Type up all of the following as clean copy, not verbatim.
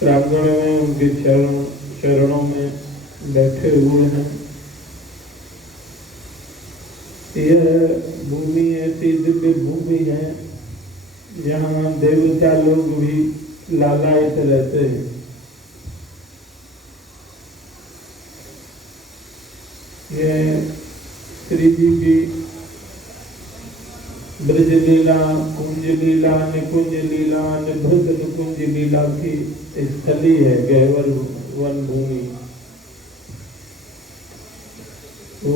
प्रांगण में उनके चरणों में बैठे हुए हैं। यह भूमि ऐसी दिव्य भूमि है जहाँ देवता लोग भी लालायित रहते हैं। यह श्री जी की ब्रज लीला, कुंज लीला, निकुंज लीला, निभृत निकुंज लीला की स्थली है गहवर वन भूमि। तो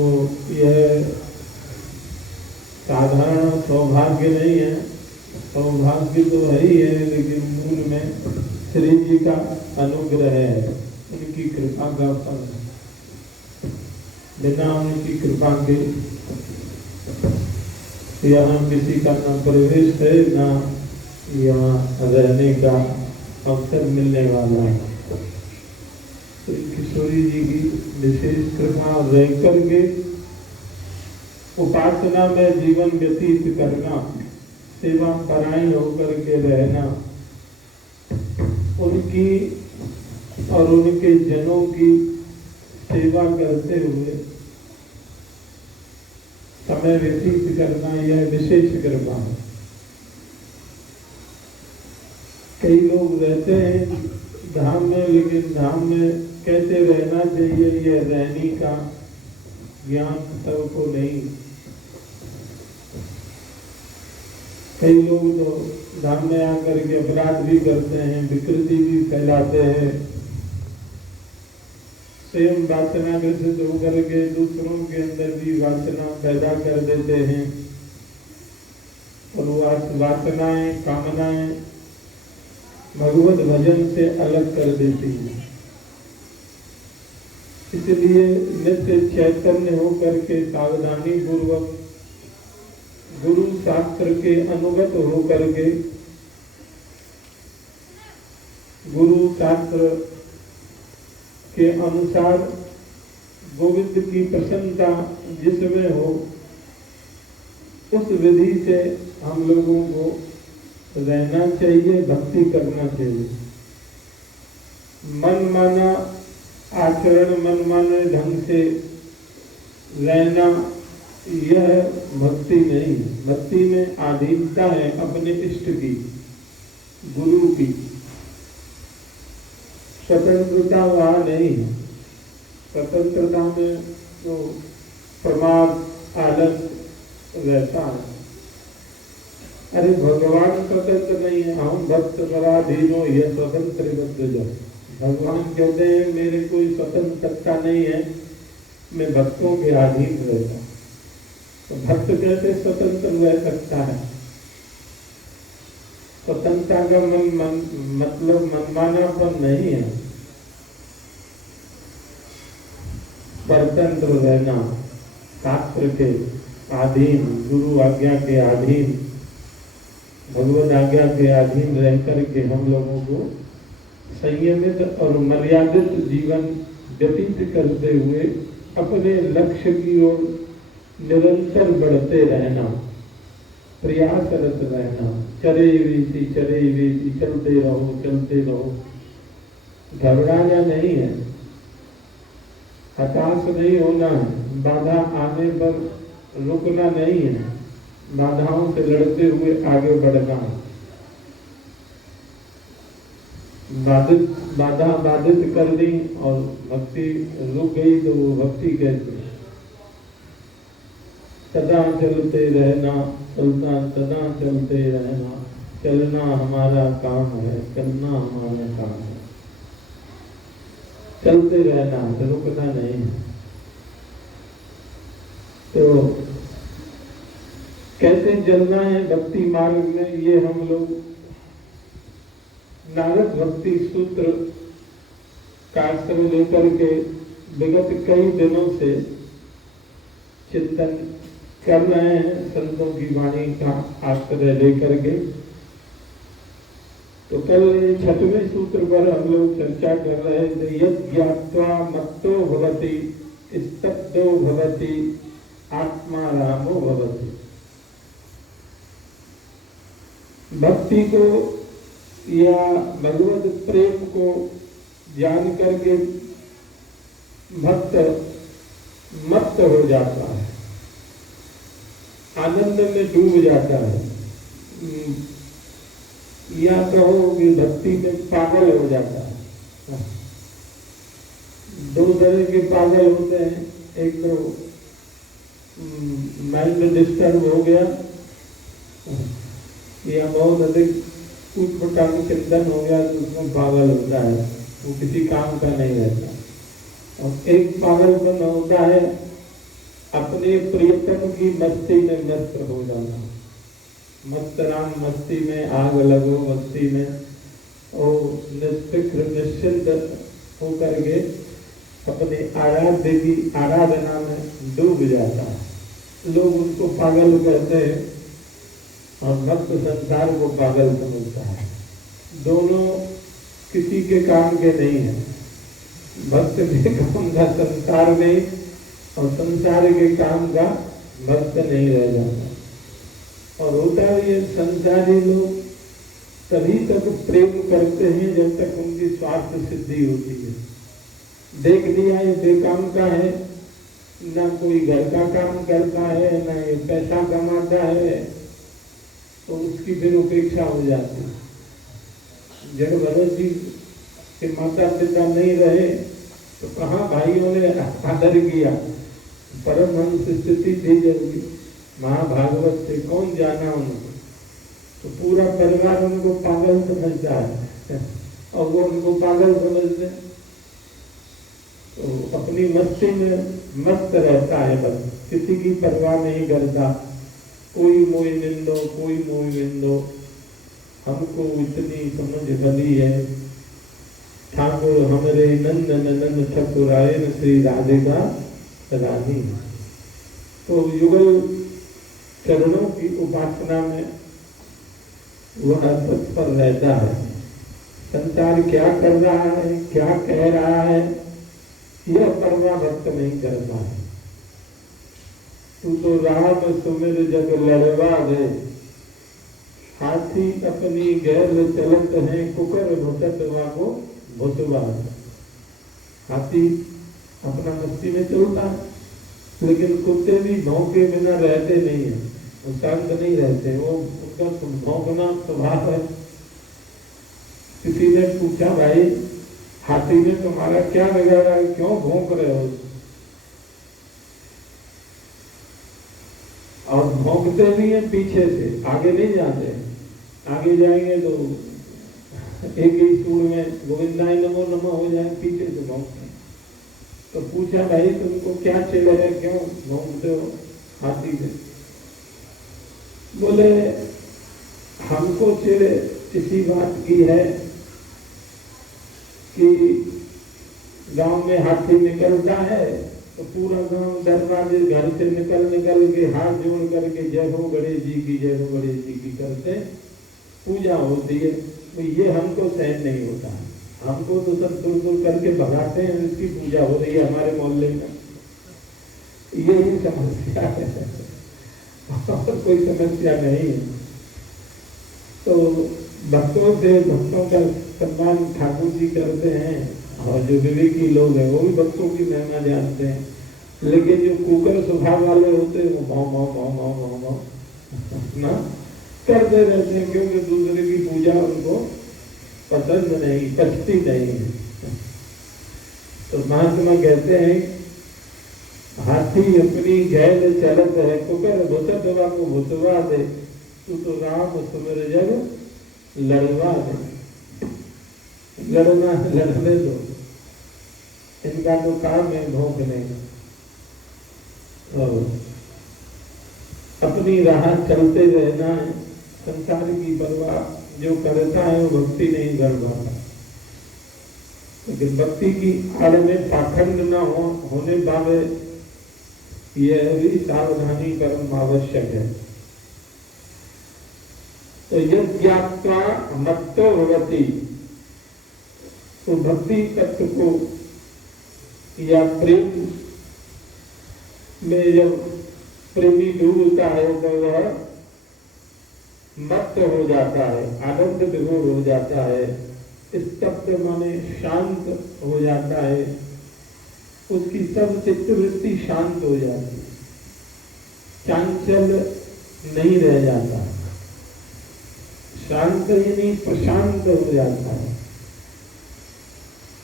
यह साधारण सौभाग्य नहीं है, सौभाग्य तो है ही है, लेकिन मूल में श्री जी का अनुग्रह है, उनकी कृपा का फल है। बिना उनकी कृपा के यहाँ किसी का न प्रवेश है, न यहाँ रहने का अवसर मिलने वाला है। तो किशोरी जी की विशेष कृपा रह करके उपासना में जीवन व्यतीत करना, सेवा परायण होकर के रहना, उनकी और उनके जनों की सेवा करते हुए समय व्यतीत करना, यह विशेष कृपा है। कई लोग रहते हैं धाम में, लेकिन धाम में कैसे रहना चाहिए यह रहने का ज्ञान सबको नहीं। कई लोग तो धाम में आकर के अपराध भी करते हैं, विकृति भी फैलाते हैं, स्वयं वासना ग्रसित होकर के दूसरों के अंदर भी वासना पैदा कर देते हैं, और वासनाएं, कामनाएं भगवत भजन से अलग कर देती हैं। इसलिए नित्य चैतन्य होकर के सावधानी पूर्वक गुरु शास्त्र के अनुगत होकर के, गुरु शास्त्र के अनुसार गोविंद की प्रसन्नता जिसमें हो, उस विधि से हम लोगों को रहना चाहिए, भक्ति करना चाहिए। मन माना आचरण, मन माने ढंग से रहना, यह भक्ति नहीं है। भक्ति में अधीनता है अपने इष्ट की, गुरु की। स्वतंत्रता वहाँ नहीं है। स्वतंत्रता में तो प्रमाद, आलस रहता है। अरे भगवान स्वतंत्र नहीं है, हम भक्त पराधीनो यह स्वतंत्र बद्ध। भगवान कहते हैं मेरे कोई स्वतंत्रता नहीं है, मैं भक्तों के अधीन रहता। तो भक्त कैसे स्वतंत्र रह सकता है? स्वतंत्रता का मतलब मनमानापन नहीं है। स्वतंत्र रहना, शास्त्र के अधीन, गुरु आज्ञा के अधीन, भगवत आज्ञा के अधीन रह करके हम लोगों को संयमित और मर्यादित जीवन व्यतीत करते हुए अपने लक्ष्य की ओर निरंतर बढ़ते रहना, प्रयासरत रहना। चरे वेती चलते रहो। घबराना नहीं है, हताश नहीं होना है, बाधा आने पर रुकना नहीं है, बाधाओं से लड़ते हुए आगे बढ़ना है। बाधा बाधित कर दी और भक्ति रुक गई तो वो भक्ति कैसे? सदा चलते रहना, सदा चलते रहना। चलना हमारा काम है, चलना हमारा काम है। चलते रहना, रुकना नहीं है। तो कैसे चलना है भक्ति मार्ग में, ये हम लोग नारद भक्ति सूत्र का आश्रय लेकर के विगत कई दिनों से चिंतन कर रहे हैं, संतों की वाणी का आश्रय लेकर के। तो कल 6वें सूत्र पर हम लोग चर्चा कर रहे थे। यद ज्ञात्वा मत्तो भवति स्तब्धो भवति आत्मा रामो भवति। भक्ति को या भगवत प्रेम को जान करके भक्त मस्त हो जाता है, आनंद में डूब जाता है, या कहो कि भक्ति में पागल हो जाता है। दो तरह के पागल होते हैं, एक तो माइंड डिस्टर्ब हो गया या बहुत अधिक कूट पटांग चिंतन हो गया तो उसमें पागल होता है, वो किसी काम का नहीं रहता। और एक पागलपन होता है अपने प्रियतम की मस्ती में मस्त हो जाना, मस्त राम मस्ती में आग लगो मस्ती में, और निष्फिक्र निश्चिंत होकर के अपने आराध्य की आराधना में डूब जाता है। लोग उनको पागल कहते हैं और भक्त संसार को पागल समझता है। दोनों किसी के काम के नहीं है। भक्त के काम का संसार नहीं और संसार के काम का भक्त नहीं रह जाता। और होता है ये संसारी लोग तभी तक प्रेम करते हैं जब तक उनकी स्वार्थ सिद्धि होती है। देख लिया ये बेकाम का है, ना कोई घर का काम करता है, ना ये पैसा कमाता है, तो उसकी फिर उपेक्षा हो जाती है। जब भरत जी के माता पिता नहीं रहे तो कहाँ भाइयों ने आदर किया, परमहंस स्थिति थी जरूरी, महाभागवत से कौन जाना उनको, तो पूरा परिवार उनको पागल समझता है और वो उनको पागल समझते, तो अपनी मस्ती में मस्त रहता है, बस किसी की परवाह नहीं करता। कोई मोई निंदो कोई मोई विंदो, हमको इतनी समझ भली है, ठाकुर हमारे नंद नंदन ठकुरायन श्री राधिका रानी। तो युगल चरणों की उपासना में वह तत्पर रहता है। संसार क्या कर रहा है, क्या कह रहा है, यह परवाह भक्त नहीं करता है। तू तो राम सुमिर जग लड़वा दे, हाथी अपनी गैर चलत है, कुकर भुतवा को भुतवा। हाथी अपना मस्ती में चलता है, लेकिन कुत्ते भी भौंके बिना रहते नहीं है, वो शांत नहीं रहते, वो उनका भौंकना स्वभाव है। किसी ने पूछा, भाई हाथी ने तुम्हारा क्या बिगाड़ा है, क्यों भौंक रहे हो? और भौंकते भी हैं पीछे से, आगे नहीं जाते। आगे जाएंगे तो एक ही सुर में गोविंदाय नमो नमो हो जाए, पीछे से भौंकते। तो पूछा, भाई तुमको क्या चिढ़ है, क्यों भौंकते हो हाथी से? बोले हमको चिढ़ इसी बात की है कि गांव में हाथी निकलता है तो पूरा गांव दरवाजे घर से निकल के हाथ जोड़ करके जय हो गणेश जी की, जय हो गणेश जी की करते पूजा होती है। तो ये हमको सहन नहीं होता है, हमको तो सब दूर दूर करके भगाते हैं, इसकी पूजा हो रही है हमारे मोहल्ले में। यही समस्या है और कोई समस्या नहीं है। तो भक्तों का सम्मान ठाकुर जी करते हैं, और जो विवेकी लोग हैं वो भी भक्तों की महिमा जानते हैं। लेकिन जो कुकर स्वभाव वाले होते हैं वो भाव भाव भाव भाव भाव भाव ना करते रहते हैं, क्योंकि दूसरे की पूजा उनको पसंद नहीं, पचती नहीं है। तो महात्मा कहते हैं, हाथी अपनी गैल चलत है, कुकर भुतवा को भुतवा दे, तू तो राम सुमिर जग लड़वा दे। लड़ने दो, इनका तो काम है भौंकने का, और अपनी राह चलते रहना है। संसार की परवाह जो करता है वो भक्ति नहीं कर पाता। लेकिन भक्ति की आड़ में पाखंड न होने पावे, यह भी सावधानी परम आवश्यक है। तो यह ज्ञात्वा मत्तो भवति, तो भक्ति तत्व को या प्रेम में जब प्रेमी डूबता है तो वह मत्त हो जाता है, आनंद विभोर हो जाता है, स्तब्ध माने शांत हो जाता है, उसकी सब चित्तवृत्ति शांत हो जाती है, चांचल नहीं रह जाता, शांत ही नहीं प्रशांत हो जाता है।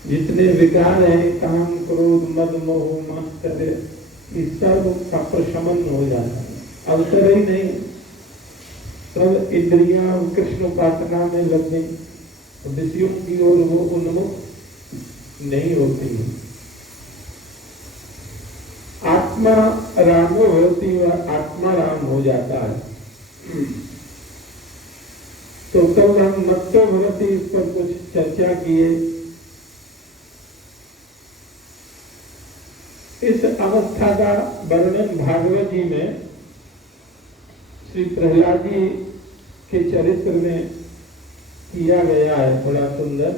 जितने विकार हैं, काम क्रोध मद मोह मात्सर्य, इस सब का प्रशमन हो जाता है, अवसर ही नहीं। सब इंद्रियां कृष्ण उपासना में लग गई, तो विषयों की ओर वो उन्मुख नहीं होती है। आत्मा रामो होती है, आत्मा राम हो जाता है। तो कल हम मत्तो भवती इस पर कुछ चर्चा किए। इस अवस्था का वर्णन भागवत जी में श्री प्रहलाद जी के चरित्र में किया गया है, बड़ा सुंदर,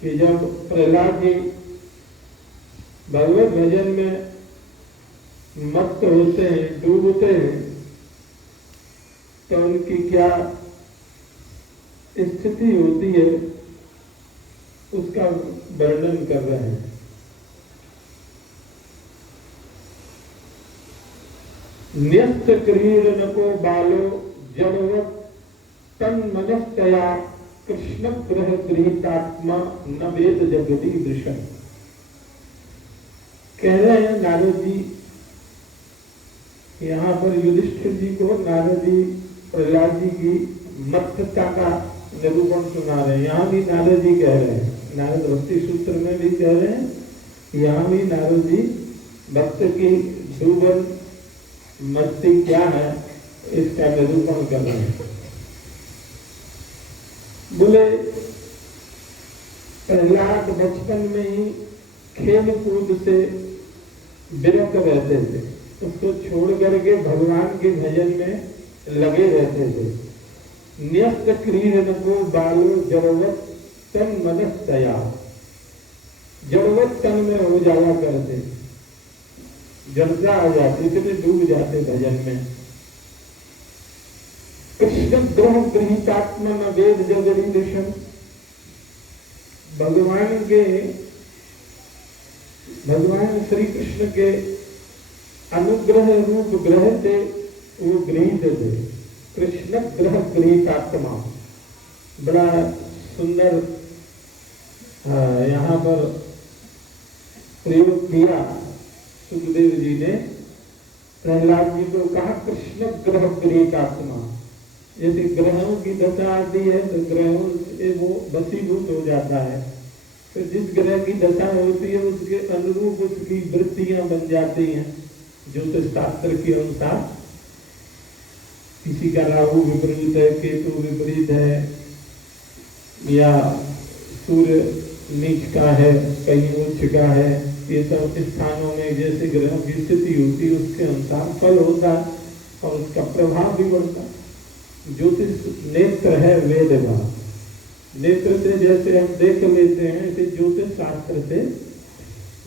कि जब प्रहलाद जी भगवत भजन में मत्त होते हैं, डूबते हैं, तो उनकी क्या स्थिति होती है उसका वर्णन कर रहे हैं। न्यस्त क्रीडन को बालो जड़वत तन मनस्तया कृष्ण ग्रह गृहीतात्मा न वेद जगति दृशन। कह रहे हैं नारद जी, यहाँ पर युधिष्ठिर जी को नारद जी प्रहलाद जी की मत्तता का निरूपण सुना रहे हैं। यहाँ भी नारद जी कह रहे हैं, नारद भक्ति सूत्र में भी कह रहे हैं, यहाँ भी नारद जी भक्त की डूबन मस्ती क्या है इसका निरूपण कर रहे हैं। बोले प्रहलाद बचपन में ही खेल कूद से विरक्त रहते थे, उसको छोड़ करके भगवान के भजन में लगे रहते थे। न्यस्त क्रीडन को बालो जड़वत तन मनस्तया, जड़वत तन में हो जाया करते, जड़ता आ जाती, इतने डूब जाते भजन में। कृष्ण ग्रह गृहीतात्मा न वेद जगरी दृशन, भगवान श्री कृष्ण के अनुग्रह रूप ग्रह से वो गृहित थे। कृष्ण ग्रह गृहीतात्मा, बड़ा सुंदर यहाँ पर प्रयोग किया सुखदेव जी ने। प्रहलाद जी को कहा कृष्ण ग्रह गृहीतात्मा, जैसे ग्रहों की दशा आती है तो ग्रहों से वो वशीभूत हो जाता है, तो जिस ग्रह की दशा होती है उसके अनुरूप उसकी वृत्तियां बन जाती हैं। ज्योतिष शास्त्र के अनुसार किसी का राहु विपरीत है, केतु विपरीत है, या सूर्य नीच का है, कहीं उच्च का है, ये सब स्थानों में जैसे ग्रहों की स्थिति होती है उसके अनुसार फल होता है और उसका प्रभाव भी बढ़ता है। ज्योतिष नेत्र है वेद का, नेत्र से जैसे हम देख लेते हैं, ऐसे ज्योतिष शास्त्र से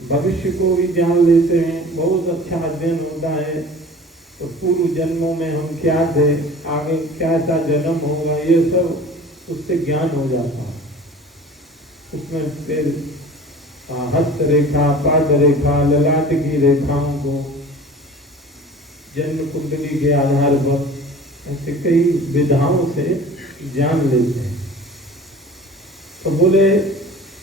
भविष्य को भी जान लेते हैं। बहुत अच्छा अध्ययन होता है, तो पूर्व जन्मों में हम क्या थे, आगे क्या सा जन्म होगा, ये सब उससे ज्ञान हो जाता है। उसमें फिर हस्त रेखा, पाद रेखा, ललाट की रेखाओं को जन्म कुंडली के आधार पर ऐसे कई विधाओं से जान लेते हैं। तो बोले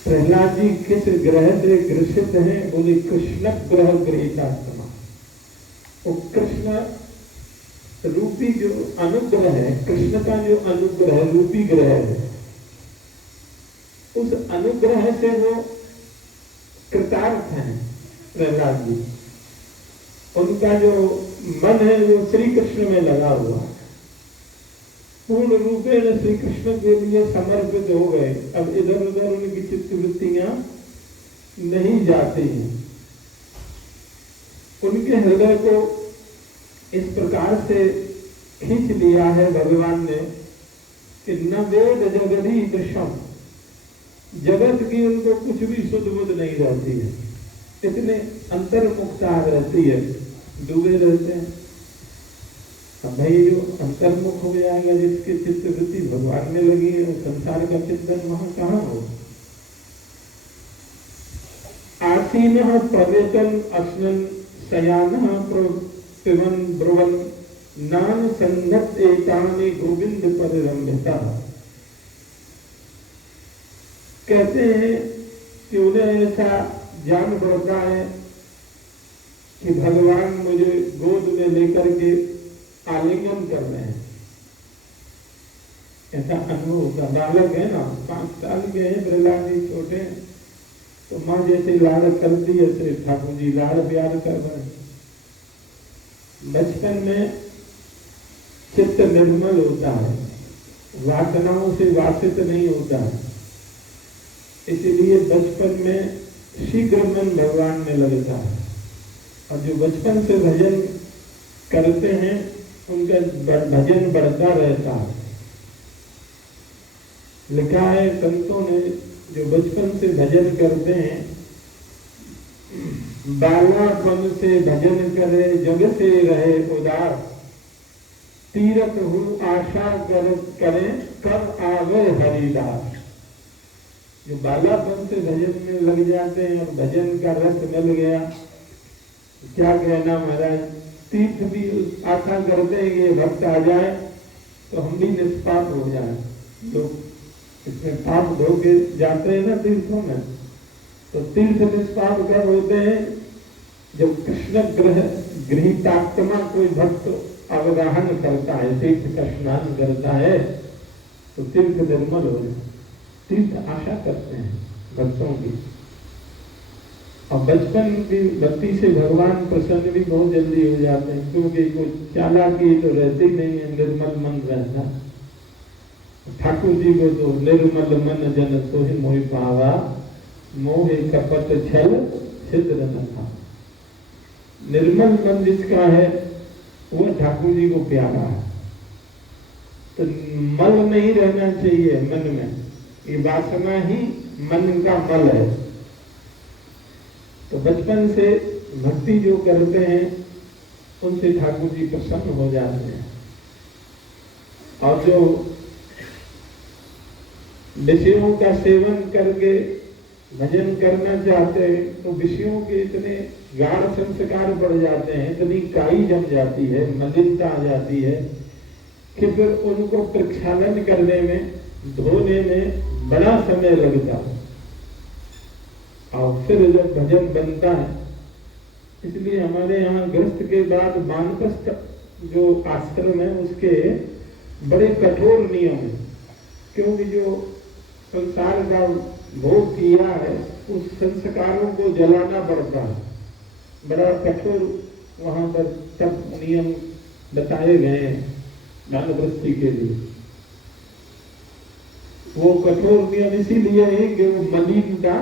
प्रहलाद जी किस ग्रह से ग्रसित हैं? बोले कृष्ण ग्रह गृहीतात्मा। वो कृष्ण रूपी जो अनुग्रह है, कृष्ण का जो अनुग्रह रूपी ग्रह है, उस अनुग्रह से वो कृतार्थ हैं प्रहलाद जी। उनका जो मन है वो श्री कृष्ण में लगा हुआ है, पूर्ण रूपेण श्री कृष्ण के लिए समर्पित हो गए। अब इधर उधर उनकी चित्तवृत्तियां नहीं जाती हैं। उनके हृदय को इस प्रकार से खींच लिया है भगवान ने कि न वेद जगदी दृश्यम, जगत की उनको कुछ भी सुध बुध नहीं रहती है, इतने अंतर्मुखता रहती है, डूबे रहते हैं। अब भाई जो अंतर्मुख हो जाएगा, जिसकी चित्त वृत्ति भगवान में लगी है, संसार का चिंतन वहां कहाँ हो। आसीन पर्यटन अश्नन शयान पिबन ब्रुवन नान संगत एकाने गोविंद परिरंभिता। कहते हैं कि उन्हें ऐसा जान पड़ता है कि भगवान मुझे गोद में लेकर के आलिंगन कर रहे हैं। ऐसा अनुभव होता। बालक है ना, 5 साल के हैं, प्रहलाद जी छोटे हैं, तो माँ जैसे लाड़ करती है ऐसे ठाकुर जी लाड़ प्यार कर रहे हैं। बचपन में चित्त निर्मल होता है, वासनाओं से वासित नहीं होता है, इसीलिए बचपन में शीघ्र मन भगवान में लगता है। और जो बचपन से भजन करते हैं उनका भजन बढ़ता रहता है। लिखा है संतों ने, जो बचपन से भजन करते हैं, बालापन से भजन करे जग से रहे उदास, तीरथ हूँ आशा करे कब आवे हरिदास। जो बालापन से भजन में लग जाते हैं और भजन का रस मिल गया, क्या कहना महाराज, तीर्थ भी आशा करते हैं कि भक्त आ जाए तो हम भी निष्पाप हो जाए। लोग इसमें पाप धो के जाते हैं ना तीर्थों में, तो तीर्थ निष्पाप कब होते हैं, जब कृष्ण गृहीतात्मा कोई भक्त अवगाहन करता है, तीर्थ का स्नान करता है, तो तीर्थ निर्मल हो जाए। तीर्थ आशा करते हैं भक्तों की। और बचपन की भक्ति से भगवान प्रसन्न भी बहुत जल्दी हो जाते हैं, क्योंकि कोई चालाकी तो रहती नहीं है, निर्मल मन रहता। ठाकुर जी को तो निर्मल मन जन सोहि मोहि पावा, मोहे कपट छल छिद्र न था। निर्मल मन जिसका है वो ठाकुर जी को प्यारा है। तो मल नहीं रहना चाहिए मन में, ये वासना ही मन का मल है। तो बचपन से भक्ति जो करते हैं उनसे ठाकुर जी प्रसन्न हो जाते हैं। और जो विषयों का सेवन करके भजन करना चाहते हैं, तो विषयों के इतने गाढ़ संस्कार बढ़ जाते हैं, इतनी काई जम जाती है, मलिनता आ जाती है कि फिर उनको प्रक्षालन करने में, धोने में बड़ा समय लगता है। और फिर जब भजन बनता है, इसलिए हमारे यहाँ गृहस्थ के बाद वानप्रस्थ जो आश्रम है उसके बड़े कठोर नियम है, क्योंकि जो संसार का भोग किया है उस संस्कारों को जलाना पड़ता है। बड़ा कठोर वहां पर सब नियम बताए गए हैं वानप्रस्थी के लिए। वो कठोर नियम इसीलिए है कि वो मलिनता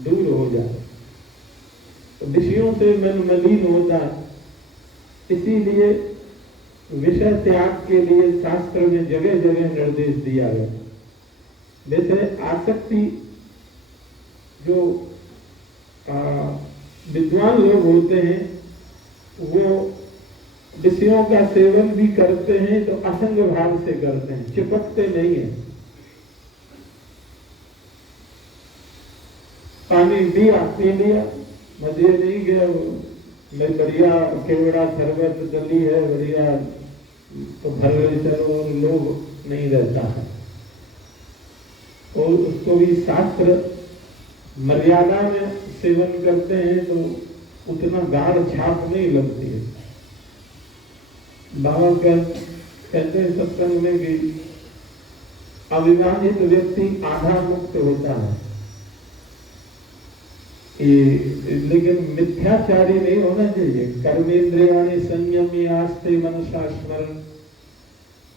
दूर हो जाए। तो विषयों से मन मलिन होता है, इसीलिए विषय त्याग के लिए शास्त्र में जगह जगह निर्देश दिया गया। जैसे आसक्ति, जो विद्वान लोग होते हैं वो विषयों का सेवन भी करते हैं तो असंग भाव से करते हैं, चिपकते नहीं है। पानी दिया, पी लिया, मजे नहीं गया, मैं बढ़िया केवड़ा शरबत दली है बढ़िया, तो भर चलो, और लोग नहीं रहता है। और उसको भी शास्त्र मर्यादा में सेवन करते हैं तो उतना गाढ़ छाप नहीं लगती है। बाबा कहते हैं सत्संग में कि अविवाहित व्यक्ति आधा मुक्त होता है, लेकिन मिथ्याचारी नहीं होना चाहिए। कर्मेंद्रियाणि संयमी आस्ते मनसा स्मरण।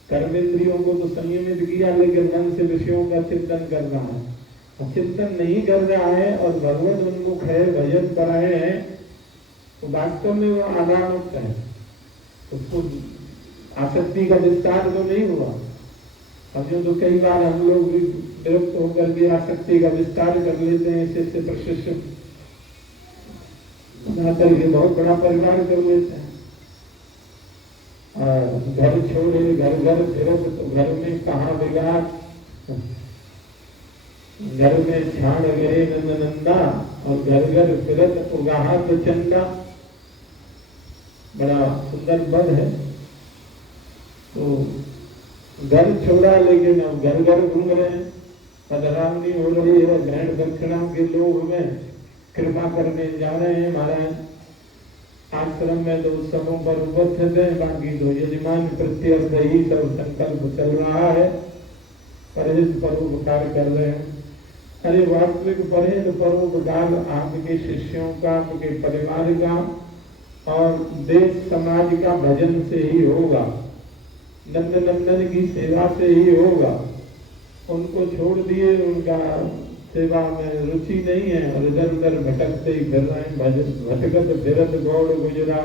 कर्मेंद्रियों को तो संयमित किया, लेकिन मन से विषयों का चिंतन कर रहा है। चिंतन नहीं कर रहा है और भगवत उन्मुख है, भजन कराए हैं, तो वास्तव में वो आधा मुक्त है। उसको आसक्ति का विस्तार तो नहीं हुआ। अब जो तो कई बार हम लोग भी विरक्त होकर के आसक्ति का विस्तार कर लेते हैं, शिष्य प्रशिष्य बना करके बहुत बड़ा परिवार कर लेते हैं। घर छोड़े घर घर फिरत तो घर में कहाँ बिगाड़, घर में छाड़ गए नंद नंदा और घर घर फिरत उगाहा तो चंदा। बड़ा सुंदर पद है। तो घर छोड़ा लेकिन अब घर घर घूम रहे हैं, पदरामनी हो रही है, ग्रहण दक्षिणा के लोग में कृपा करने जा रहे हैं महाराज। आश्रम में तो उत्सवों पर उपस्थित है, बाकी तो यजमान प्रत्यर्थ ही सब संकल्प चल रहा है, परहेज परोपकार कर रहे हैं। अरे वास्तविक परहेज परोपकार आपके शिष्यों का, आपके परिवार का और देश समाज का भजन से ही होगा, नंद नंदन की सेवा से ही होगा। उनको छोड़ दिए, उनका सेवा में रुचि नहीं है और इधर उधर भटकते ही फिर रहे हैं। भटकत फिरत गौड़ गुजरा